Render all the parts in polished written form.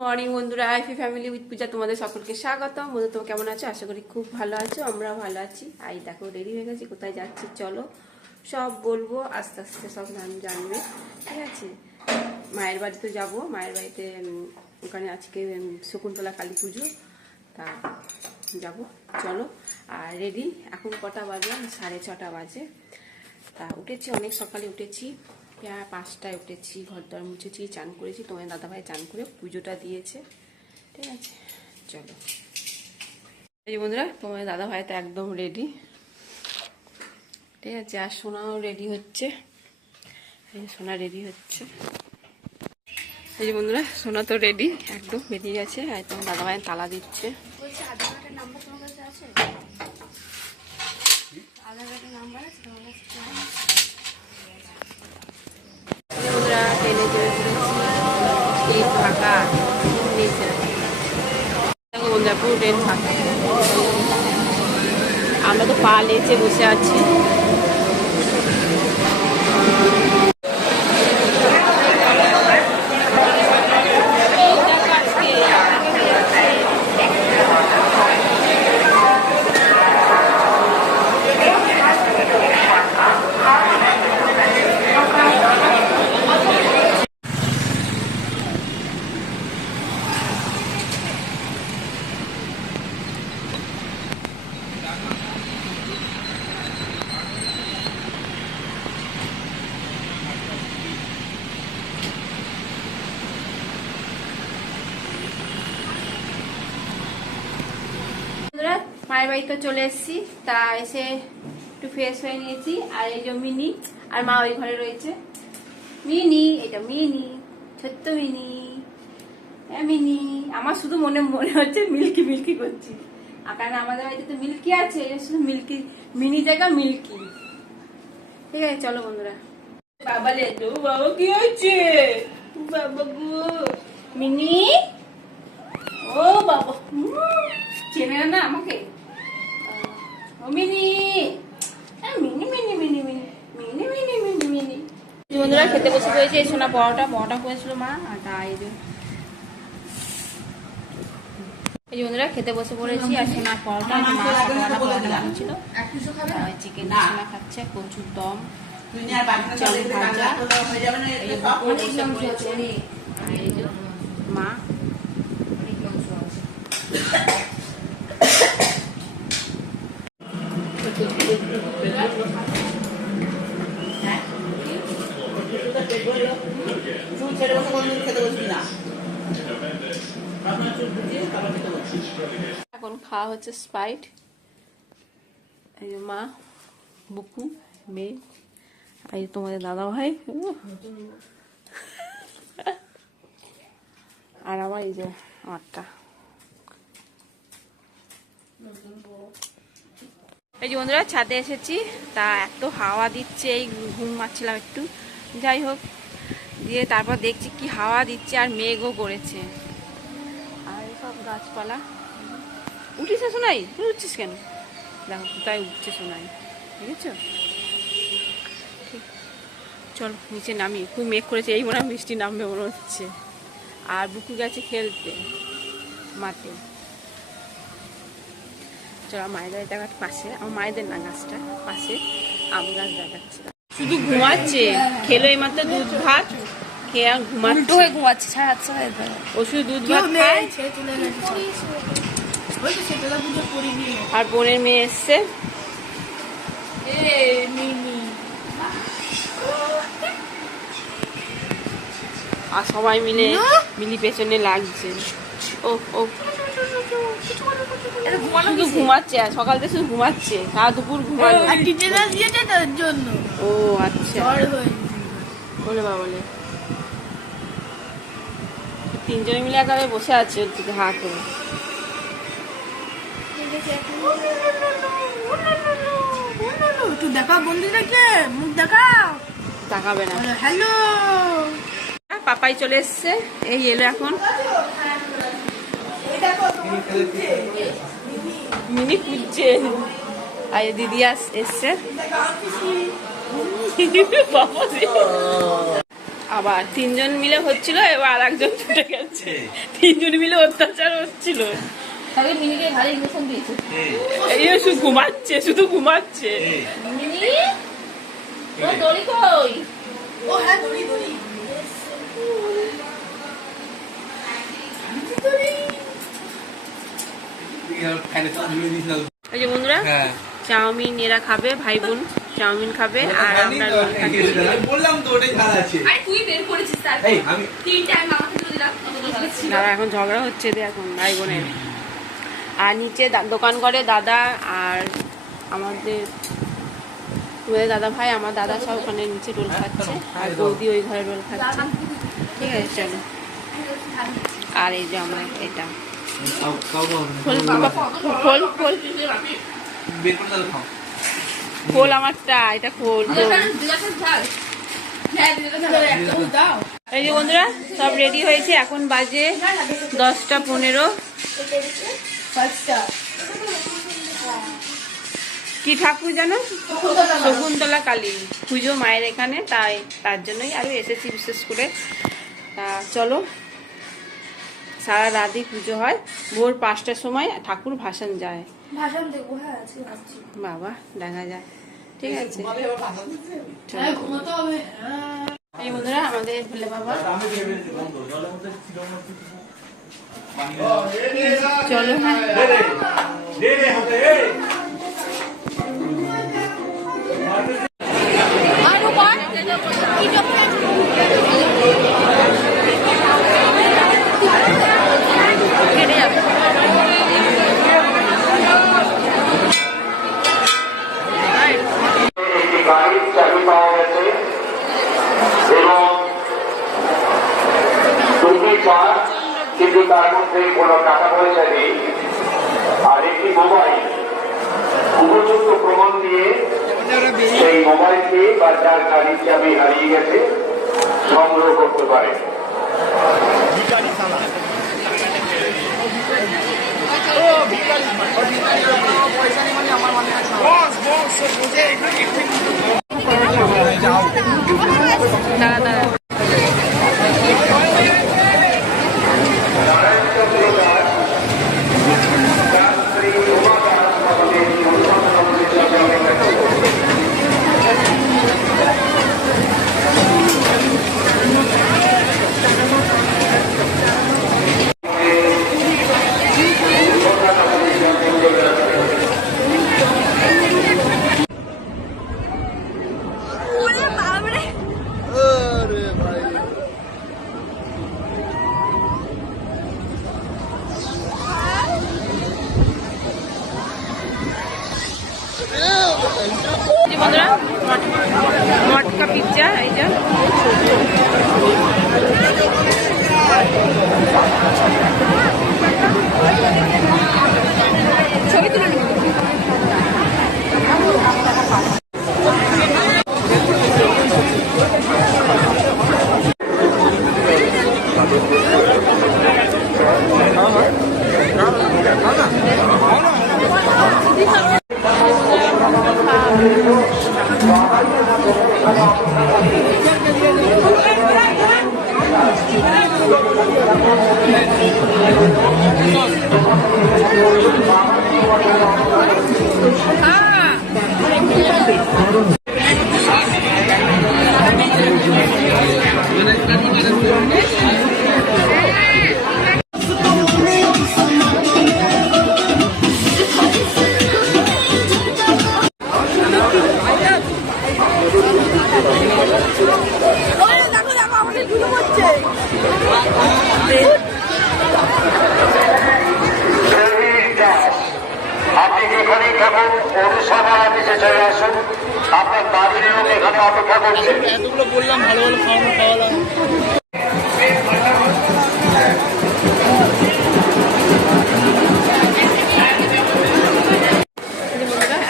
Morning বন্ধুরা, আইফি family with পূজা তোমাদের সকলকে স্বাগতম। বন্ধু তুমি কেমন আছো? আশা করি খুব ভালো আছো, আমরা ভালো আছি। আই দেখো রেডি হয়ে গেছি, কোথায় যাচ্ছি চলো সব বলবো, আস্তে আস্তে সব জানবে, ঠিক আছে। মায়ের বাড়িতে যাব, মায়ের বাড়িতে ওখানে আজকে শকুন্তলা কালী পুজো, তা যাব চলো। আর রেডি এখন কটা বাজে? 6:30 বাজে। তা উঠেছি, অনেক সকালে উঠেছি, প্রায় 5টায় উঠেছি, ঘর দর মুছেছি, চান করেছি। তোমার দাদাভাই চান করে পুজোটা দিয়েছে, ঠিক আছে চলো। এই যে বন্ধুরা, তোমার দাদাভাই তো একদম রেডি, ঠিক আছে। আর সোনাও রেডি হচ্ছে, এই যে সোনা রেডি হচ্ছে। এই যে বন্ধুরা, সোনা তো রেডি একদম বেরিয়ে গেছে। আর তোমার দাদাভাই তালা দিচ্ছে। আধার কার্ডের নাম্বার তোমার কাছে আছে? আধার কার্ডের নাম্বার আছে তোমার কাছে? ট্রেনে চড়ে পড়েছি, ফাঁকা দেখো বন্ধুরা, পুরো ট্রেন ফাঁকা। আমরা তো পা লেচে বসে আছি। মায়ের বাড়িতে চলে এসেছি, তা এসে একটু ফ্রেশ হয়ে নিয়েছি। আর এই যে মিনি আর মা ওই ঘরে রয়েছে। মিনি, এটা মিনি, ছোট্ট মিনি, মিনি। আমার শুধু মনে মনে হচ্ছে মিল্কি মিল্কি করছি, আর কারণ আমাদের বাড়িতে তো মিল্কি আছে, শুধু মিল্কি, মিনি জায়গা মিল্কি, ঠিক আছে চলো বন্ধুরা। বাবা লে তো, বাবা কি হয়েছে? বাবা গো মিনি, ও বাবা চেনে না আমাকে। Mini mini mini mini mini mini mini mini mini. বন্ধুরা খেতে বসে পড়েছে। এই সোনা পরোটা করেছিল মা, আর তাই এই বন্ধুরা খেতে বসে পড়েছি। আর সোনা পরোটা, পরোটা বানিয়েছিল, চিকেন সোনা খাচ্ছে, কচুর দম, ভাজা, এই যে মা। এখন খাওয়া হচ্ছে স্প্রাইট। এই যে মা, বুকু, মেয়ে, আর তোমাদের দাদা ভাই, আর আমার এই যে আমারটা। এই যে বন্ধুরা ছাদে এসেছি, তা এত হাওয়া দিচ্ছে, এই ঘুম মারছিলাম একটু, যাই হোক, দিয়ে তারপর দেখছি কি হাওয়া দিচ্ছে, আর মেঘও করেছে, আর সব গাছপালা। উঠিস শোনাই, উঠছিস কেন? দেখো কোথায় উঠছে শোনাই, বুঝেছো? চল নিচে নামি, খুব মেঘ করেছে, এই মনে হয় বৃষ্টি নামবে মনে হচ্ছে। আর বুকু গেছে খেলতে মাঠে। চলো মায়েদের দেখার পাশে, আমার মায়েদের না গাছটা পাশে আম গাছ দেখাচ্ছে। শুধু ঘুমাচ্ছে, খেলো এই মাত্র দুধ ভাত খেয়ে আর ঘুমাচ্ছে। ও শুধু দুধ ভাত খায়। আর বোনের মেয়ে এসছে, আর সবাই মিলে মিলি পেছনে লাগছে। ও ও শুধু ঘুমাচ্ছে, আর সকাল থেকে শুধু ঘুমাচ্ছে, সারা দুপুর ঘুমালো। ও আচ্ছা, বলে বাবলে তিনজনে মিলে একেবারে বসে আছে ওর দিকে হা করে। দেখা বন্ধুদেরকে মুখ দেখাও, তাকাবে না। হ্যালো, পাপাই চলে এসছে, এই এলো এখন। মিনি খুঁজছে, আর দিদি এসছে। আবার তিনজন মিলে হচ্ছিল, এবার আর একজন ছুটে গেছে। তিনজন মিলে অত্যাচার হচ্ছিল। তাকে মিনিকে ঘাড়ে ইঞ্জেকশন দিয়েছে। এই শুধু ঘুমাচ্ছে, শুধু ঘুমাচ্ছে। মিনি ও দড়ি কই? ও হ্যাঁ দড়ি দড়ি এই যে বন্ধুরা, চাউমিন এরা খাবে, ভাই বোন চাউমিন খাবে আর আমরা রোল খাচ্ছি। বললাম তো ওটাই ঝাল আছে। আরে তুই বের করেছিস তার। এই আমি তিনটা আমি মামাকে তুলে দিলাম। দাদা এখন ঝগড়া হচ্ছে এখন ভাই বোনের। আর নিচে দোকান করে দাদা আর আমাদের দাদা ভাই, আমার দাদা সব ওখানে নিচে রোল খাচ্ছে আর বৌদি ওই ঘরে রোল খাচ্ছে। ঠিক আছে চলো। আর এই যে আমরা এটা খোল খোল খোল বের করে দাও খাও। খোল আমারটা, এটা খোল খোল। এই যে বন্ধুরা সব রেডি হয়েছে, এখন বাজে 10:15। কি ঠাকুর জানো? শকুন্তলা কালী পুজো মায়ের এখানে, তার জন্যই আরো এসেছি বিশেষ করে। তা চলো, সারা রাতই পুজো হয়। ভোর 5টার সময় ঠাকুর ভাসান যায়। ভাষণ দেখবো। হ্যাঁ আজকে আসছি। বাবা দেখা যায়। ঠিক আছে তোমাদের এবার ভাষা দিতে হবে। হ্যাঁ ঘুমাতে হবে। এই বন্ধুরা আমাদের ভোলে বাবা। আমি ভেবে দিলাম তো জলের মধ্যে ছিল না। চলো হ্যাঁ দে দে হাতে এই কেটে যাবে। একটি গাড়ির চাবি পাওয়া গেছে এবং দুটি কার, কিন্তু তার মধ্যে কোনো টাকা পয়সা নেই। আর একটি মোবাইল উপযুক্ত প্রমাণ দিয়ে সেই মোবাইলকে বা যার গাড়ির চাবি হারিয়ে গেছে সংগ্রহ করতে পারে। দাঁড়া দাঁড়া। বন্ধুরা মটকা পিৎজা, এই যে ছবি তুলে নিব। আপনি যেখানেই থাকুন পৌরসভা অফিসে চলে আসুন, আপনার বাড়ির লোক এখানে অপেক্ষা করছে। এতগুলো বললাম ভালো ভালো খাওয়ানো খাওয়ালাম।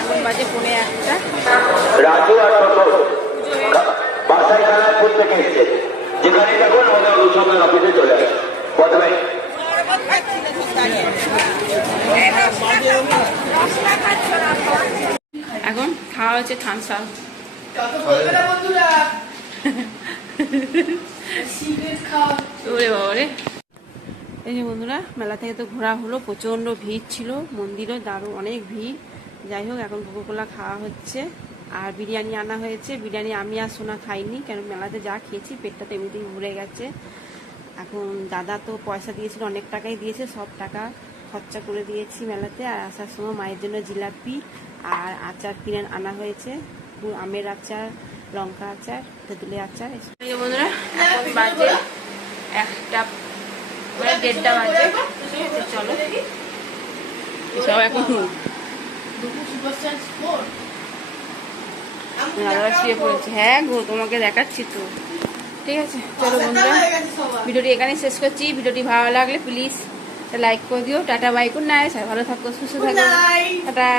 এখন বাজে 1:45। রাজু আর ছোট বাসায় খানাপুর থেকে এসছে, যেখানে থাকুন ওদের পৌরসভার অফিসে চলে আসুন। প্রথমে এখন খাওয়া হচ্ছে থামস আপ। বন্ধুরা সিগারেট খাওয়া ওরে বাবা রে। এই যে বন্ধুরা, মেলা থেকে তো ঘোরা হলো, প্রচণ্ড ভিড় ছিল, মন্দিরও দারুণ অনেক ভিড়। যাই হোক, এখন কোকোকোলা খাওয়া হচ্ছে আর বিরিয়ানি আনা হয়েছে। বিরিয়ানি আমি আর সোনা খাইনি, কেন মেলাতে যা খেয়েছি পেটটা তো এমনিতেই ভরে গেছে। এখন দাদা তো পয়সা দিয়েছিল, অনেক টাকাই দিয়েছে, সব টাকা খরচা করে দিয়েছি মেলাতে। আর আসার সময় মায়ের জন্য জিলাপি আর আচার কিনে আনা হয়েছে, আমের আচার, লঙ্কা আচার, তেঁতুলের আচার। এই যে বন্ধুরা, এখন বাজে 1টা, মানে 1:30 বাজে। চলো সব এখন দুপুর সুপারস্টার স্পোর্ট দাদারা শুয়ে পড়েছে। হ্যাঁ গো, তোমাকে দেখাচ্ছি তো। ঠিক আছে, চলো বন্ধুরা, ভিডিওটি এখানেই শেষ করছি। ভিডিওটি ভালো লাগলে প্লিজ লাইক করে দিও। Tata, bye, good night. ভালো থাকো, সুস্থ থাকো, টাটা।